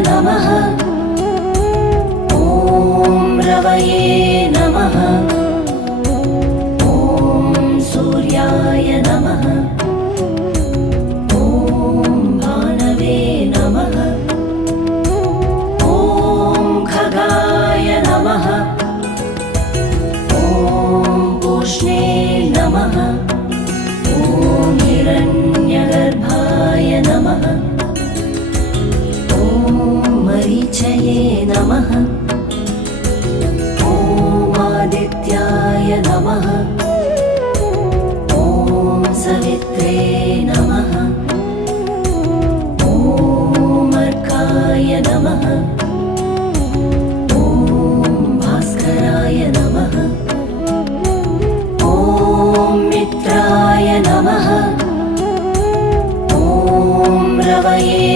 नमः। ॐ रवये नमः। ॐ सूर्याय नमः। ॐ भानवे नमः। ॐ खगाय नमः। ॐ पूष्णे नमः। ॐ हिरण्यगर्भाय नमः। ॐ मरीचये नमः। ॐ आदित्याय नमः। ॐ सवित्रे नमः। ॐ अर्काय नमः। ॐ भास्कराय नमः। ॐ मित्राय नमः। ॐ रवये